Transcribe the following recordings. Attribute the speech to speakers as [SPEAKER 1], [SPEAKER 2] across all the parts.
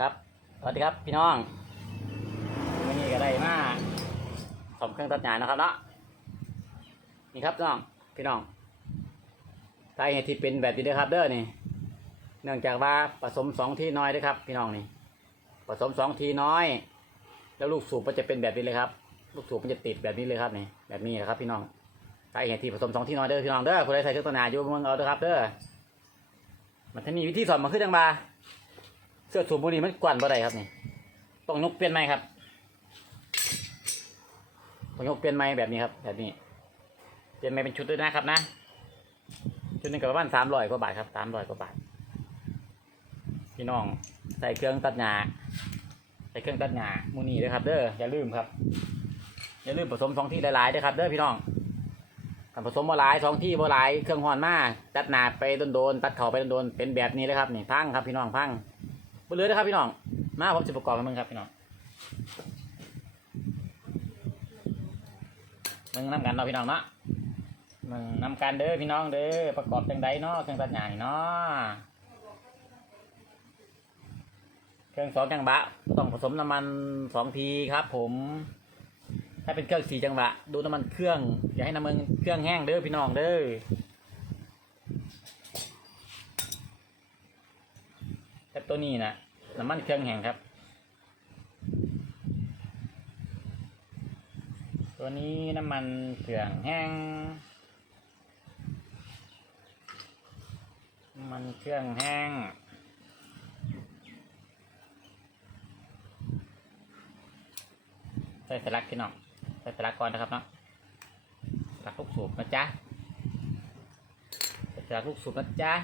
[SPEAKER 1] ครับสวัสดีครับพี่น้องวันนี้ก็ได้มาสมเครื่องตัดหญ้านะครับเนาะนี่ครับน้องพี่น้องสาเหตุที่เป็นแบบนี้นะครับเด้อนี่ เนื่องจากว่าผสมสองที่น้อยเด้อครับ พี่น้องนี่ผสมสองทีน้อย แล้วลูกสูบมันจะเป็นแบบนี้เลยครับ ลูกสูบมันจะติดแบบนี้เลยครับนี่แบบนี้นะครับ พี่น้องสาเหตุที่ผสมสองที่น้อยเด้อพี่น้องเด้อผู้ใดใส่เครื่องตัดหญ้าอยู่เมืองเอาเด้อครับเด้อมันจะมีวิธีสอนมาขึ้นจังบา เสื้อสูบบุหรี่มันกวนบ่ได้ครับนี่ต้องยกเปลี่ยนไหมครับต้องยกเปลี่ยนไหมแบบนี้ครับ แบบนี้ เปลี่ยนไหมเป็นชุดด้วยนะครับนะ ชุดนึงก็ประมาณสามร้อยกว่าบาทครับสามร้อยกว่าบาทพี่น้องใส่เครื่องตัดหญ้าใส่เครื่องตัดหญ้ามูนี่ด้วยครับ เด้ออย่าลืมครับ อย่าลืมผสมสองที่หลายๆด้วยครับ เด้อพี่น้องการผสมบ่หลายสองที่บ่หลายเครื่องหอนมาตัดหนาไปโดนๆตัดเข่าไปโดนๆเป็นแบบนี้เลยครับนี่พังครับพี่น้องพัง บนเรือนะครับพี่น้อง มาผมจะประกอบให้มึงครับพี่น้องมึงนำกันเนาพี่น้องเนาะมึงนำกันเด้อพี่น้องเด้อประกอบจังไดเนาะเครื่องตัดหญ่เนาะเครื่องสองจังหวะต้องผสมน้ำมันสองทีครับ ผม ถ้าเป็นเครื่องสี่จังหวะดูน้ำมันเครื่องอย่าให้น้ำมันเครื่องแห้งเด้อพี่น้องเด้อ ตัวนี้นะน้ำมันเครื่องแห้งครับ ตัวนี้น้ำมันเครื่องแห้งน้ำมันเครื่องแห้งใส่สลักพี่น้องใส่สลักก่อนนะครับเนาะสลักลูกสูบนะจ๊ะใส่สลักลูกสูบนะจ๊ะ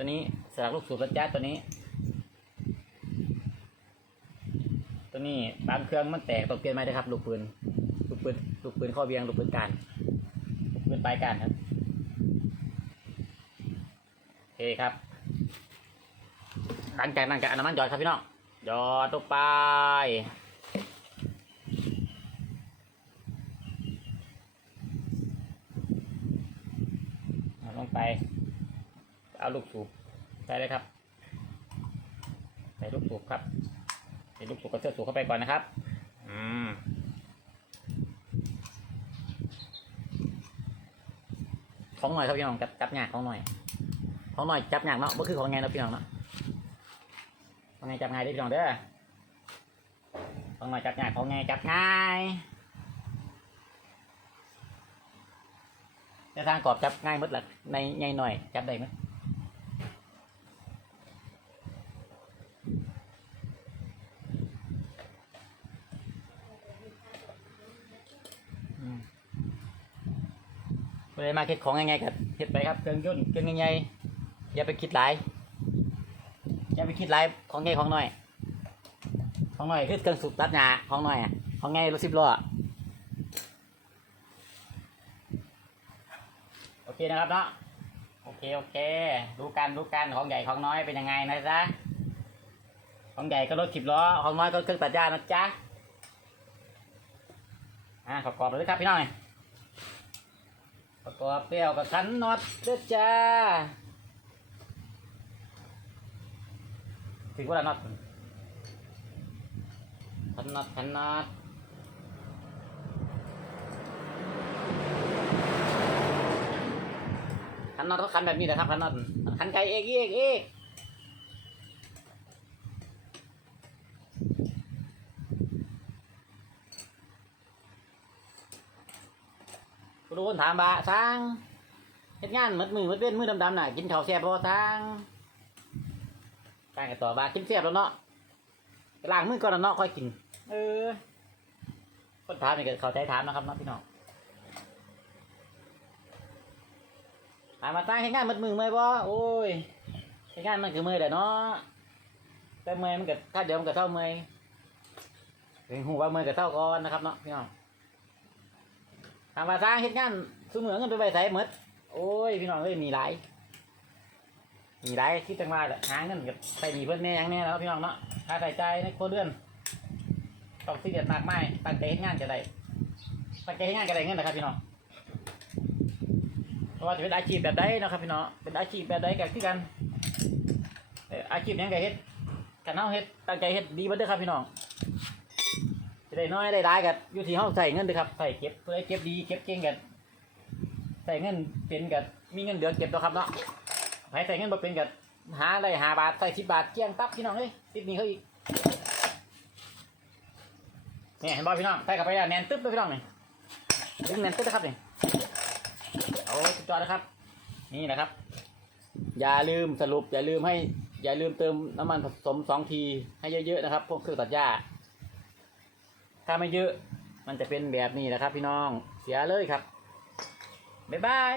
[SPEAKER 1] ตัวนี้สลักลูกสูบระจ้าตัวนี้ ตัวนี้บางเครื่องมันแตกต้องเปลี่ยนไหมนะครับ ลูกปืน ลูกปืน ลูกปืนข้อเบียง ลูกปืนการลูกปืนปลายการครับโอเคครับ หลังจากนั้นก็เอน้ำมันหยอดครับพี่น้องหยอดลงไปเอาลงไป เอาลูกสูบใส่เลยครับ ใส่ลูกสูบครับใส่ลูกสูบกับเสื้อสูบเข้าไปก่อนนะครับ อืมของหน่อยครับพี่น้องจับจับยากของหน่อยของหน่อยจับยากเนาะบ่คือของไงเนาะพี่น้องเนาะของไงจับง่ายเด้อพี่น้องเด้อของหน่อยจับยากของไงจับง่ายในทางกรอบจับง่ายหมดแหละในใหญ่หน่อยจับได้ไหม ยเวลามาเฮ็ดของง่ายๆกับเฮ็ดไปครับเครื่องยนต์เครื่องง่ายๆอย่าไปคิดหลายอย่าไปคิดหลายของง่ายของน้อย ของน้อยคือเครื่องสูบตัดหญ้าของน้อยอะของง่ายรถสิบล้อโอเคนะครับเนาะโอเคโอเค ดูกันดูกันของใหญ่ของน้อยเป็นยังไงนะจ๊ะของใหญ่ก็รถสิบล้อของน้อยก็เครื่องตัดหญ้านะจ๊ะอ่าประกอบเลยครับพี่น้อง ประกอบเปี้ยวกับขันน็อตเด้อจ้าถึงว่าน็อตขันน็อตขันน็อตขันน็อตก็ขันแบบนี้นะครับขันน็อตขันไก่เอกเอกเอก คุณรู้คนถามบ่าสร้างเฮ็ดงานหมดมือหมดเว้นมือดำๆน่ะกินข้าวแซ่บบ่สร้างสร้างกันต่อบ่ากินแซ่บแล้วเนาะไปล้างมือก่อนแล้วเนาะค่อยกิน เออ คนถามนี่ก็เข้าใจถามนะครับเนาะพี่น้องถามมาสร้างเฮ็ดงานหมดมือเมื่อยบ่โอ้ยเฮ็ดงานมันคือเมื่อยแหละเนาะแต่เมื่อยมันก็ถ้าเดี๋ยวมันก็เท่าเมื่อยถึงหูว่าเมื่อยก็เท่าก่อนนะครับเนาะพี่น้อง ถามว่าสร้างเฮ็ดงานซุมือเงินไปไว้ใส่หมดโอ้ยพี่น้องเอ้ยมีหลายมีหลายคิดจังว่าแหละหาเงินกับใส่หนีเพิ่นแน่ยังแน่แล้วพี่น้องเนาะค่าใช้จ่ายในครัวเรือนตองซีเรียสมากไมายตั้งใจเฮ็ดงานจะได้ตั้งใจเฮ็ดงานก็ได้เงินนะครับพี่น้องเพราะว่าจะเป็นอาชีพแบบใดนะครับพี่น้องเป็นอาชีพแบบใดกันคือกันอาชีพยังก็เฮ็ดกันเฮาเฮ็ดตั้งใจเฮ็ดดีเบ่เด้อครับพี่น้อง ได้น้อยได้หลายก็อยู่ที่เฮาใส่เงินเด้อครับใส่เก็บเพื่อให้เก็บดีเก็บเก่งกันใส่เงินเป็นกันมีเงินเดือนเก็บเนาะครับเนาะใครใส่เงินบ่เป็นก็หาได้5บาทใส่10บาทเกี้ยงปั๊บพี่น้องเอ้ยติดนี้เขาอีกนี่เห็นบ่พี่น้องใส่กับไปแล้วแนนตึ๊บเลยพี่น้องนี่ดึงแนนตึ๊บนะครับนี่โอ้ยสุดยอดนะครับ นี่นะครับ อย่าลืมสรุปอย่าลืมให้อย่าลืมเติมน้ำมันผสมสองทีให้เยอะๆนะครับ พวกเครื่องตัดหญ้า ถ้าไม่เยอะมันจะเป็นแบบนี้นะครับพี่น้องเสียเลยครับบ๊ายบาย